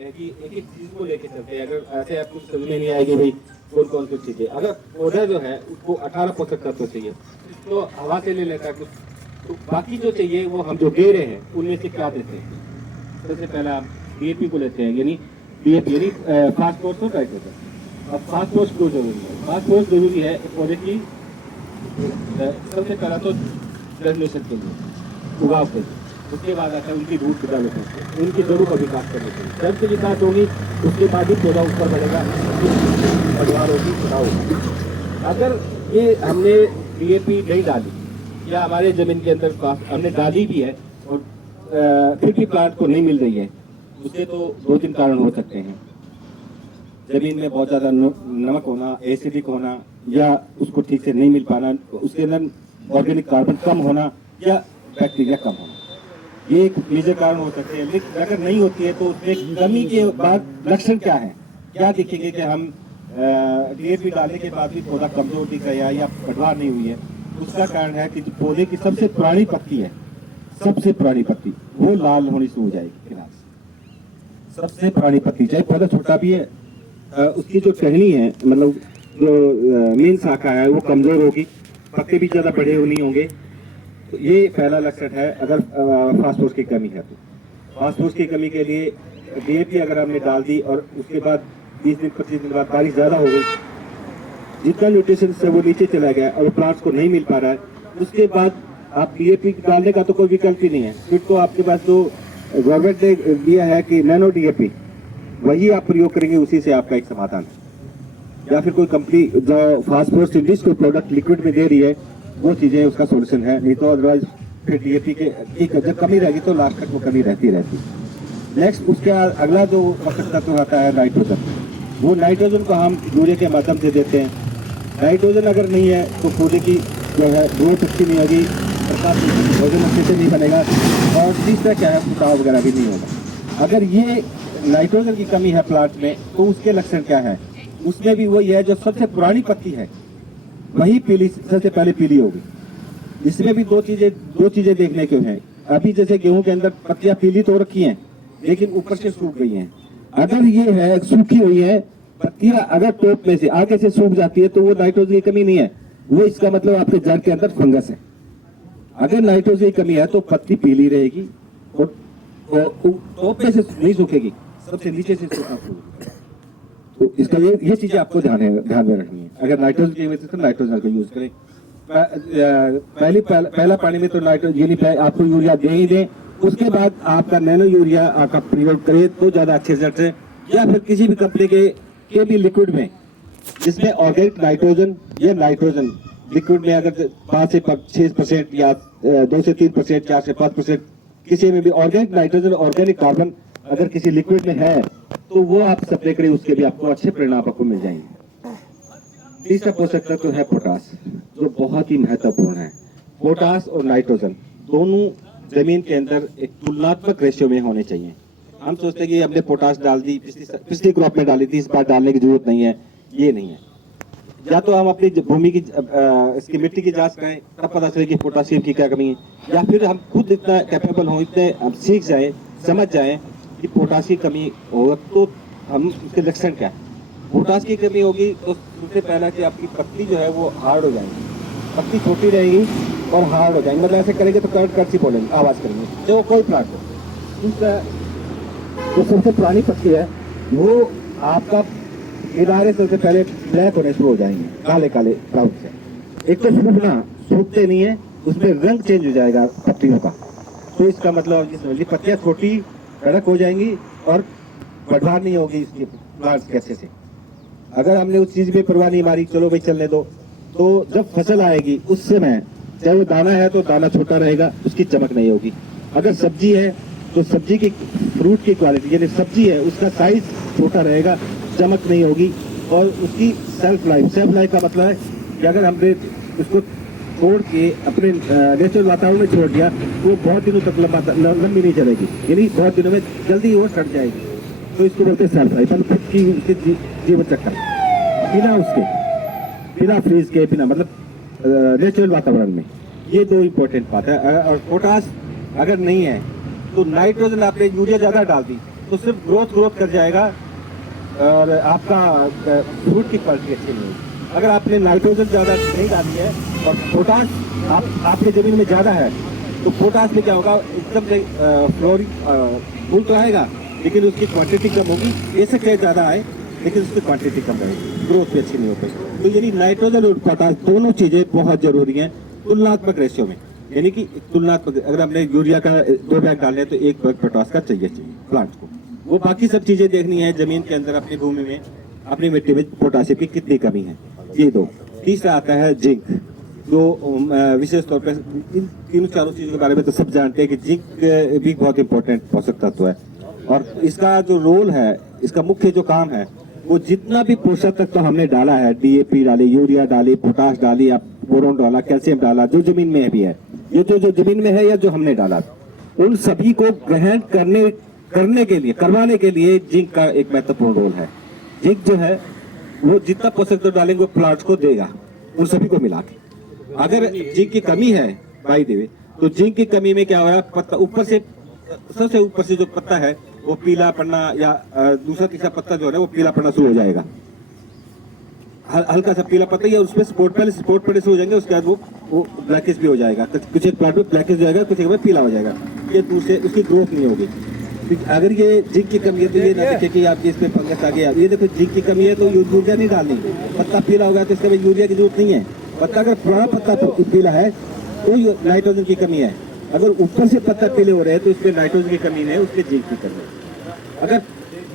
है कि एक एक चीज को लेके चलते हैं। अगर ऐसे आपको समझ में नहीं आएगी भाई कौन कौन सी चीजें, अगर पौधा जो है उसको 18 पोषक तत्व चाहिए तो हवा से ले लेता है कुछ, तो बाकी जो चाहिए वो हम जो दे रहे हैं उनमें से क्या देते हैं। सबसे पहला आप डीएपी को लेते हैं, यानी डीएपी यानी फास्फोरस और नाइट्रोजन। अब फास्फोरस क्यों जरूरी है? फास्फोरस जरूरी है पौधे की सबसे पहला तो जनरेशन के लिए, उगाव के लिए, उसके बाद आता है उनकी रूट डेवलपमेंट के, उनकी जड़ों का विकास करने के लिए। जब से विकास होगी उसके बाद ही पौधा ऊपर बढ़ेगा, परिवार होगी, पौधा होगा। अगर ये हमने डीएपी नहीं डाली या हमारे जमीन के अंदर हमने डाली भी है और फिर भी प्लांट को नहीं मिल रही है, उसके तो 2-3 कारण हो सकते हैं। जमीन में बहुत ज्यादा नमक होना, एसिडिक होना, या उसको ठीक से नहीं मिल पाना, उसके अंदर ऑर्गेनिक कार्बन कम होना या बैक्टीरिया कम होना, ये एक मेजर कारण हो सकते हैं। लेकिन अगर नहीं होती है तो उसमें कमी के बाद लक्षण क्या है, क्या दिखेंगे कि हम डीएपी डालने के बाद भी पौधा कमजोर दिख रहा है या बढ़वार नहीं हुई है। उसका कारण है कि पौधे की सबसे पुरानी पत्ती है, सबसे पुरानी पत्ती वो लाल होनी शुरू हो जाएगी किनारे से। सबसे पुरानी पत्ती, चाहे पौधा छोटा भी है, उसकी जो टहनी है, मतलब जो मेन शाखा है वो कमजोर होगी, पत्ते भी ज्यादा बड़े नहीं होंगे। तो ये पहला लक्षण है अगर फास्फोरस की कमी है तो। फास्फोरस की कमी के लिए डीएपी अगर हमने डाल दी और उसके बाद 20 दिन 25 दिन बाद बारिश ज्यादा हो गई, जितना न्यूट्रिशन से वो नीचे चला गया और प्लांट्स को नहीं मिल पा रहा है, उसके बाद आप डीएपी डालने का तो कोई विकल्प ही नहीं है। फिर तो आपके पास जो गवर्नमेंट ने दिया है कि नैनो डीएपी, वही आप प्रयोग करेंगे, उसी से आपका एक समाधान है। या फिर कोई कंपनी जो फास्फोरस इंडस्ट्रीज को प्रोडक्ट लिक्विड में दे रही है, वो चीजें उसका सोल्यूशन है। नहीं तो अदरवाइज फिर डीएपी के जब कमी रहेगी तो लास्ट तक वो कमी रहती रहती। नेक्स्ट उसके अगला जो पोषक तत्व आता है नाइट्रोजन। वो नाइट्रोजन को हम यूरिया के माध्यम से देते हैं। नाइट्रोजन अगर नहीं है तो पौधे की जो है ग्रोथ अच्छी नहीं होगी, भोजन अच्छे से नहीं बनेगा, और तीसरा क्या है, फुटाव वगैरह भी नहीं होगा। अगर ये नाइट्रोजन की कमी है प्लांट में तो उसके लक्षण क्या है? उसमें भी वही है, जो सबसे पुरानी पत्ती है वही पीली, सबसे पहले पीली होगी। इसमें भी दो चीजें देखने को हैं। अभी जैसे गेहूं के अंदर पत्तियां पीली तो रखी हैं लेकिन ऊपर से सूख गई हैं। अगर ये है सूखी हुई है पत्तियां, अगर टॉप में से आगे से सूख जाती है तो वो नाइट्रोजन की कमी नहीं है, वो इसका मतलब आपके जड़ के अंदर फंगस है। अगर नाइट्रोजन की कमी है तो पत्ती पीली रहेगी और टॉप में से नहीं सूखेगी, सबसे नीचे से सूखना शुरू होगा। तो इसका ये चीजें आपको ध्यान में रखनी है। अगर नाइट्रोजन की वजह से तो नाइट्रोजन का यूज करें। पहला पानी में तो नाइट्रोजन आपको यूरिया दे ही दें, उसके बाद आपका नैनो यूरिया आपका प्रयोग करें तो ज्यादा अच्छे रिजल्ट है। या फिर किसी भी कंपनी के भी लिक्विड में जिसमें ऑर्गेनिक नाइट्रोजन या नाइट्रोजन लिक्विड में अगर 5 से 6% या 2 से 3%, 4 से 5%, किसी में भी ऑर्गेनिक नाइट्रोजन, ऑर्गेनिक कार्बन अगर किसी लिक्विड में है तो वो आप स्प्रे करें, उसके भी आपको अच्छे परिणाम आपको मिल जाएंगे। तीसरा पोषक तत्व तो है पोटास, जो बहुत ही महत्वपूर्ण है। पोटास और नाइट्रोजन दोनों जमीन के अंदर एक तुलनात्मक रेशियो में होने चाहिए। हम सोचते हैं कि हमने पोटास डाल दी, पिछली क्रॉप में डाली थी, इस बार डालने की जरूरत नहीं है, ये नहीं है। या तो हम अपनी भूमि की इसकी मिट्टी की जांच करें, तब पता चले कि पोटासियम की क्या कमी है, या फिर हम खुद इतना कैपेबल हों, इतने हम सीख जाए, समझ जाए कि पोटास की कमी होगा तो हम उसके लक्षण क्या है। पोटास की कमी होगी तो सबसे पहला कि आपकी पत्ती जो है वो हार्ड हो जाएगी, पत्ती छोटी रहेगी और हार्ड हो जाएंगे, मतलब ऐसे करेंगे तो कड़ची बोलेंगे, आवाज करेंगे, जो कोई प्लांट हो। दूसरा जो सबसे पुरानी पत्ती है वो आपका किनारे सबसे पहले ब्लैक होने शुरू हो जाएंगे, काले काले ब्राउन से। एक तो सूखना, सूखते नहीं है, उसमें रंग चेंज हो जाएगा पत्तियों का। तो इसका मतलब समझिए पत्तियां छोटी कड़क हो जाएंगी और बढ़वार नहीं होगी इसकी प्लांट्स के अच्छे से। अगर हमने उस चीज में परवाह नहीं मारी, चलो भाई चलने दो, तो जब फसल आएगी उस समय चाहे वो दाना है तो दाना छोटा रहेगा, उसकी चमक नहीं होगी। अगर सब्जी है तो सब्जी की फ्रूट की क्वालिटी, यानी सब्जी है उसका साइज छोटा रहेगा, चमक नहीं होगी, और उसकी सेल्फ लाइफ का मतलब है कि अगर हमने उसको छोड़ के अपने नेचुरल वातावरण में छोड़ दिया तो वो बहुत दिनों तक लंबी नहीं चलेगी, यानी बहुत दिनों में जल्दी वो सड़ जाएगी। तो इसको बोलते हैं सेल्फ लाइफ, खुद की उसके जीवन चक्कर, बिना फ्रीज के, बिना मतलब नेचुरल वातावरण में। ये दो इम्पोर्टेंट बात है। और पोटास अगर नहीं है तो नाइट्रोजन आपने यूरिया ज्यादा डाल दी तो सिर्फ ग्रोथ कर जाएगा और आपका फ्रूट की क्वालिटी अच्छी नहीं होगी। अगर आपने नाइट्रोजन ज़्यादा नहीं डाली है और पोटाश आपके ज़मीन में ज़्यादा है तो पोटाश में क्या होगा, एकदम से फ्लोरिंग फूल तो आएगा लेकिन उसकी क्वांटिटी कम होगी। ऐसे चाहे ज़्यादा आए लेकिन उसकी क्वांटिटी कम रहेगी, ग्रोथ भी अच्छी नहीं हो पाएगी। तो यानी नाइट्रोजन और पोटाश दोनों चीज़ें बहुत ज़रूरी हैं तुलनात्मक रेशियो में। यानी कि तुलनात्मक, अगर हमने यूरिया का 2 बैग डाले तो 1 बैग पोटाश का चाहिए प्लांट को। वो बाकी सब चीज़ें देखनी है ज़मीन के अंदर, अपनी भूमि में, अपनी मिट्टी में पोटाशियम की कितनी कमी है, ये दो। तीसरा आता है जिंक, जो विशेष तौर पर इन तीनों चारों चीज़ों के बारे में तो सब जानते हैं कि जिंक भी बहुत इंपॉर्टेंट पोषक तत्व है और इसका जो रोल है, इसका मुख्य जो काम है, वो जितना भी पोषक तत्व हमने डाला है, डीएपी डाली, यूरिया डाली, पोटाश डाली, आप बोरोन डाला, कैल्शियम डाला, जो जमीन में भी है, ये जो जमीन में है या जो हमने डाला, उन सभी को ग्रहण करने के लिए, करवाने के लिए जिंक का एक महत्वपूर्ण रोल है। जिंक जो है वो जितना पोषक तत्व डालेंगे वो प्लांट्स को देगा, उन सभी को मिला के। अगर जिंक की कमी है भाई देवे, तो जिंक की कमी में क्या हो रहा है, पत्ता ऊपर से, सबसे ऊपर से जो पत्ता है वो पीला पड़ना या दूसरा तीसरा पत्ता जो है वो पीला पड़ना शुरू हो जाएगा, हल्का सा पीला पत्ता, या उसमें स्पॉट पड़ने शुरू हो जाएंगे। उसके बाद वो ब्लैकिश भी हो जाएगा, कुछ एक प्लांट में ब्लैकिश हो जाएगा, कुछ एक में पीला हो जाएगा, ये दूसरे उसकी ग्रोथ नहीं होगी। अगर ये जिंक की कमी है तो ये ना देखे कि आपके इसमें फंगस आ गया, ये देखो जिंक की कमी है तो यूरिया नहीं डालनी, पत्ता पीला हो गया तो इसके बाद यूरिया की जरूरत नहीं है। पत्ता अगर पुराना पत्ता पीला है तो नाइट्रोजन की कमी है, अगर ऊपर से पत्ता पीले हो रहे हैं तो इसमें नाइट्रोजन की कमी नहीं है, उसके जिंक की कमी है। अगर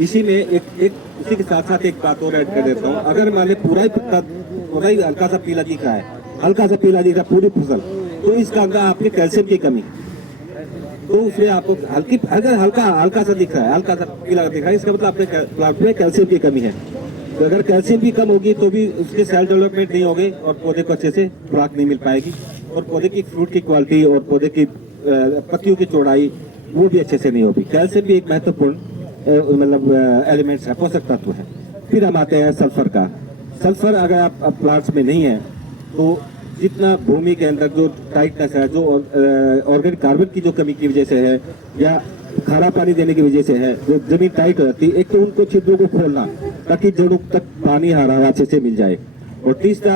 इसी में एक उसी के साथ साथ एक बात और ऐड कर देता हूँ, अगर मान ली पूरा ही पत्ता पूरा ही हल्का सा पीला दिख रहा है, हल्का सा पीला दिख रहा है पूरी फसल, तो इसका अंदर आपके कैल्शियम की कमी, तो उसमें आपको अगर हल्का सा दिख रहा है, हल्का सा पीला दिख रहा है, इसका मतलब आपके प्लांट में कैल्शियम की कमी है। तो अगर कैल्शियम की कम होगी तो भी उसके सेल डेवलपमेंट नहीं होगी और पौधे को अच्छे से खुराक नहीं मिल पाएगी और पौधे की फ्रूट की क्वालिटी और पौधे की पत्तियों की चौड़ाई वो भी अच्छे से नहीं होगी। कैल्शियम भी एक महत्वपूर्ण मतलब एलिमेंट्स है, पोषक तत्व है। फिर हम आते हैं सल्फर का। सल्फर अगर आप प्लांट्स में नहीं है तो जितना भूमि के अंदर जो टाइटनेस है, जो ऑर्गेनिक कार्बन की जो कमी की वजह से है या खारा पानी देने की वजह से है, जो जमीन टाइट हो जाती है, एक तो उनको छिद्रों को खोलना ताकि जड़ों तक पानी हरा अच्छे से मिल जाए, और तीसरा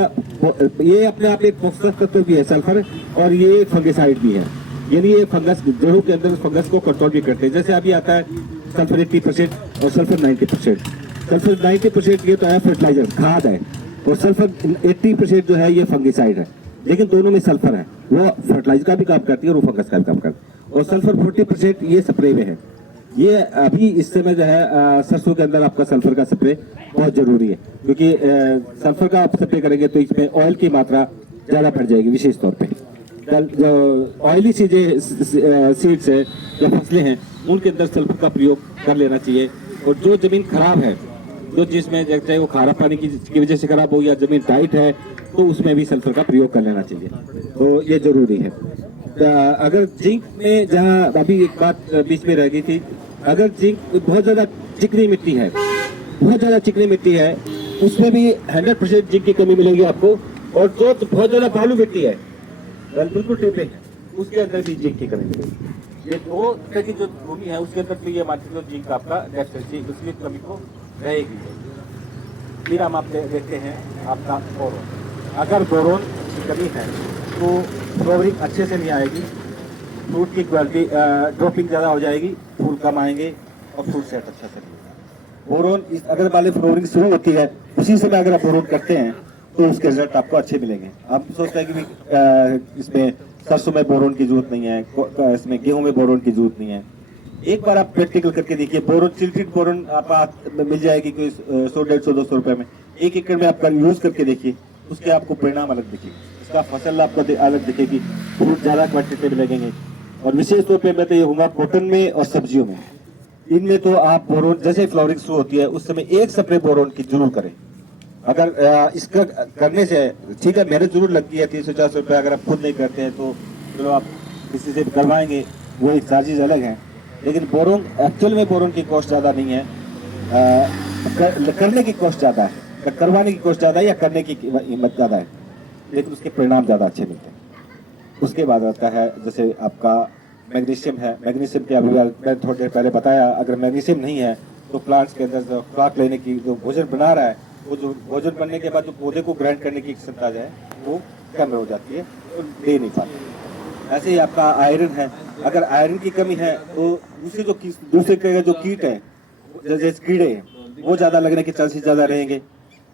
ये अपने आप एक पोषक तत्व भी है सल्फर, और ये फंगिसाइड भी है, यानी ये फंगस जड़ों के अंदर फंगस को कंट्रोल भी करते हैं। जैसे अभी आता है सल्फर 80% और सल्फर 90%। सल्फर 90% ये तो है फर्टिलाइजर, खाद है, और सल्फर 80% जो है ये फंगिसाइड है, लेकिन दोनों में सल्फर है, वो फर्टिलाइजर का भी काम करती है और वो फंगस का भी काम करती है। और सल्फर 40% ये स्प्रे में है। ये अभी इस समय जो है सरसों के अंदर आपका सल्फर का स्प्रे बहुत जरूरी है, क्योंकि सल्फर का आप स्प्रे करेंगे तो इसमें ऑयल की मात्रा ज़्यादा बढ़ जाएगी। विशेष तौर पे जो ऑयली सीड्स है या फसलें हैं उनके अंदर सल्फर का प्रयोग कर लेना चाहिए। और जो जमीन खराब है, जो जिसमें चाहे वो खारा पानी की वजह से खराब हो या जमीन टाइट है, तो उसमें भी सल्फर का प्रयोग कर लेना चाहिए, तो ये जरूरी है। अगर जिंक में, जहाँ अभी एक बात बीच में रह गई थी, अगर जिंक बहुत ज़्यादा चिकनी मिट्टी है, बहुत ज़्यादा चिकनी मिट्टी है, उसमें भी 100% जिंक की कमी मिलेगी आपको। और जो बहुत ज़्यादा बालू मिट्टी है, बिल्कुल टेपे है, उसके अंदर भी जिंक की कमी मिलेगी। ये दो तरह की जो भूमि है उसके अंदर तो ये मानते हो जिंक आपका डेफिशिएंसी उसकी कमी को रहेगी। फिर हम आप देखते हैं आपका बोरोन। अगर बोरोन की कमी है तो फ्लावरिंग अच्छे से नहीं आएगी, फ्रूट की क्वालिटी ड्रॉपिंग ज़्यादा हो जाएगी, फूल कम आएंगे और फ्रूट सेट अच्छा से नहीं होगा। बोरोन अगर वाले फ्लावरिंग शुरू होती है उसी समय अगर आप बोरोन करते हैं तो उसके रिजल्ट आपको अच्छे मिलेंगे। आप सोचते हैं कि इसमें सरसों में बोरोन की जरूरत नहीं है, इसमें गेहूं में बोरोन की जरूरत नहीं है। एक बार आप प्रैक्टिकल करके देखिए, बोरोन चिल्टेड बोरोन आप मिल जाएगी कोई 100, 150, 200 रुपए में। 1 एकड़ में आप यूज करके देखिए, उसके आपको परिणाम अलग दिखेगी, इसका फसल आपको अलग दिखेगी, फ्रूट ज्यादा क्वांटिटी में लगेंगे। और विशेष तौर पर मैं तो ये कहूँगा कॉटन में और सब्जियों में, इनमें तो आप बोरोन जैसे फ्लावरिंग शुरू होती है उस समय 1 स्प्रे बोरोन की जरूर करें। अगर इसका करने से ठीक है, मेहनत जरूर लगती है 300-400 रुपये, अगर आप खुद नहीं करते हैं तो चलो आप किसी से करवाएंगे, वो एक चार्जेज अलग हैं, लेकिन बोरोन एक्चुअल में बोरोन की कॉस्ट ज़्यादा नहीं है, करने की कॉस्ट ज़्यादा है, करवाने की कॉस्ट ज़्यादा है या करने की कीमत ज़्यादा है, लेकिन उसके परिणाम ज़्यादा अच्छे मिलते हैं। उसके बाद आता है जैसे आपका मैग्नीशियम है। मैग्नीशियम के अभी मैं थोड़ी देर पहले बताया, अगर मैग्नीशियम नहीं है तो प्लांट्स के अंदर जो खुराक लेने की, जो भोजन बना रहा है, वो जो भोजन बनने के बाद जो पौधे को ग्राइंड करने की क्षमता जो है वो कम हो जाती है, तो दे नहीं पाते। ऐसे ही आपका आयरन है, अगर आयरन की कमी है तो दूसरे के जो कीट है, जैसे कीड़े हैं, वो ज़्यादा लगने के चांसेस ज़्यादा रहेंगे।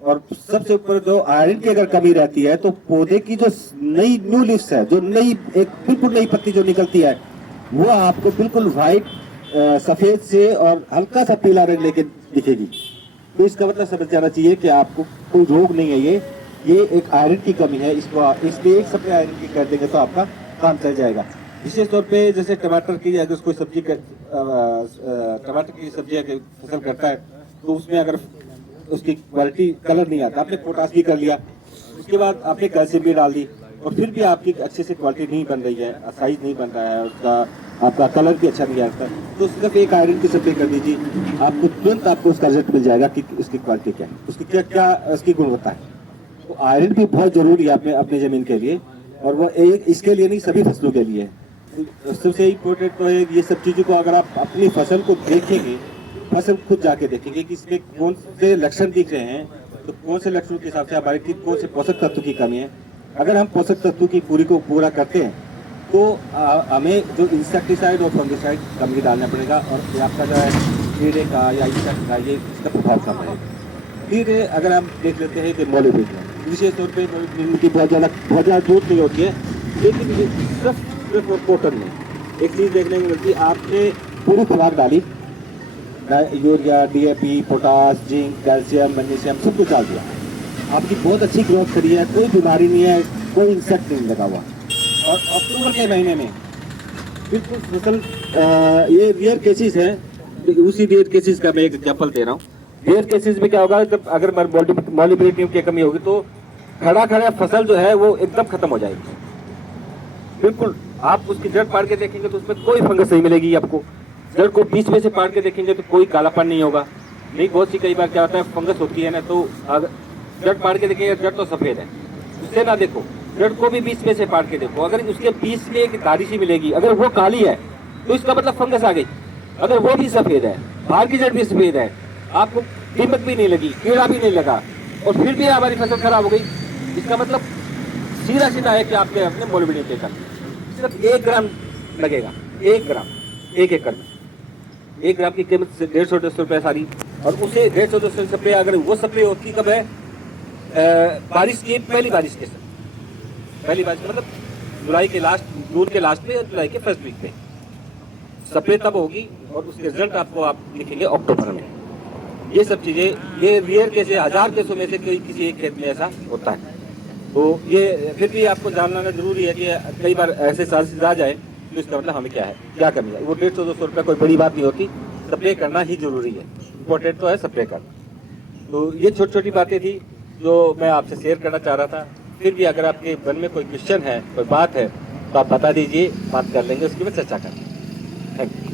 और सबसे ऊपर जो आयरन की अगर कमी रहती है तो पौधे की जो नई न्यू लीव्स है, जो नई एक बिल्कुल नई पत्ती जो निकलती है, वो आपको बिल्कुल व्हाइट, सफेद से और हल्का सा पीला रंग लेके दिखेगी। तो इसका मतलब समझ जाना चाहिए कि आपको कोई रोग नहीं है, ये एक आयरन की कमी है। इसलिए एक स्प्रे आयरन की कर देंगे तो आपका काम चल जाएगा। विशेष तौर पे जैसे टमाटर की, अगर कोई सब्जी टमाटर की सब्जी अगर फसल करता है तो उसमें अगर उसकी क्वालिटी कलर नहीं आता, आपने पोटास भी कर लिया, उसके बाद आपने कैल्शियम भी डाल दी और फिर भी आपकी अच्छे से क्वालिटी नहीं बन रही है, साइज नहीं बन रहा है उसका, आपका कलर भी अच्छा नहीं आता, तो सिर्फ एक आयरन की स्प्रे कर दीजिए, आपको तुरंत आपको उसका रिजल्ट मिल जाएगा कि उसकी क्वालिटी क्या है, उसकी क्या उसकी गुणवत्ता है। तो आयरन भी बहुत जरूरी है अपने जमीन के लिए, और वो एक इसके लिए नहीं, सभी फसलों के लिए। तो सबसे इम्पोर्टेंट तो है ये सब चीज़ों को अगर आप अपनी फसल को देखेंगे, फसल खुद जाके देखेंगे कि इसमें कौन से लक्षण दिख रहे हैं, तो कौन से लक्षणों के हिसाब से हमारे कौन से पोषक तत्व की कमी है। अगर हम पोषक तत्व की पूरा करते हैं तो हमें जो इंसेक्टिसाइड और फंगिसाइड कम ही डालना पड़ेगा, और आपका जो है कीड़े का या इंसेक्ट का ये इसका प्रभाव कम रहेगा। फिर अगर हम देख लेते हैं कि मोलिब्डेनम, विशेष तौर पर मोलिब्डेनम की बहुत ज़्यादा दूध नहीं होती है, लेकिन सिर्फ और कॉटन में एक चीज़ देखने को मिलती है, आपने पूरी खुराक डाली, urea, DAP, potash, zinc, calcium, magnesium सब कुछ डाल दिया, आपकी बहुत अच्छी ग्रोथ करी है, कोई बीमारी नहीं है, कोई इंसेक्ट नहीं लगा हुआ। और अक्टूबर के महीने में बिल्कुल फसल, ये रेयर केसेस है, उसी रेयर केसेस का मैं एक एग्जांपल दे रहा हूँ। रेयर केसेस में क्या होगा, जब अगर मोलिब्डेनम की कमी होगी तो खड़ा फसल जो है वो एकदम खत्म हो जाएगी। बिल्कुल आप उसकी जड़ पाड़ के देखेंगे तो उसमें कोई फंगस नहीं मिलेगी आपको, जड़ को बीच में से पाड़ के देखेंगे तो कोई कालापन नहीं होगा। नहीं, बहुत सी कई बार क्या होता है, फंगस होती है ना, तो अगर जड़ पाड़ के देखेंगे, जड़ तो सफेद है, उससे ना देखो, जड़ को भी बीच में से पाड़ के देखो, अगर उसके बीच में एक दाढ़ी सी मिलेगी, अगर वो काली है तो इसका मतलब फंगस आ गई। अगर वो भी सफेद है, बाहर की जड़ भी सफेद है, आपको दीमक भी नहीं लगी, कीड़ा भी नहीं लगा, और फिर भी हमारी फसल खराब हो गई, इसका मतलब सीधा है कि आपके अपने मोलिब्डेनम के कर सिर्फ 1 ग्राम लगेगा, 1 ग्राम 1 एकड़ में, 1 ग्राम की कीमत 150-200 रुपये सारी। और उसे 150-200 रुपये अगर वो स्प्रे होती कब है, बारिश की पहली बारिश के समय, पहली बारिश मतलब जुलाई के लास्ट, जून के लास्ट में, जुलाई के फर्स्ट वीक में स्प्रे तब होगी, और उसके रिजल्ट आपको आप लिखेंगे अक्टूबर में। ये सब चीज़ें, ये रेयर केस, 1000 केसों में से किसी एक खेत में ऐसा होता है। तो ये फिर भी आपको जानना जरूरी है कि कई बार ऐसे चांसेस आ जाए तो इसका मतलब हमें क्या करनी है। वो 150-200 रुपये कोई बड़ी बात नहीं होती, स्प्रे करना ही जरूरी है, इम्पोर्टेंट तो है स्प्रे करना। तो ये छोटी बातें थी जो मैं आपसे शेयर करना चाह रहा था। फिर भी अगर आपके मन में कोई क्वेश्चन है, कोई बात है, तो आप बता दीजिए, बात कर लेंगे, उसकी मैं चर्चा करेंगे। Thank you.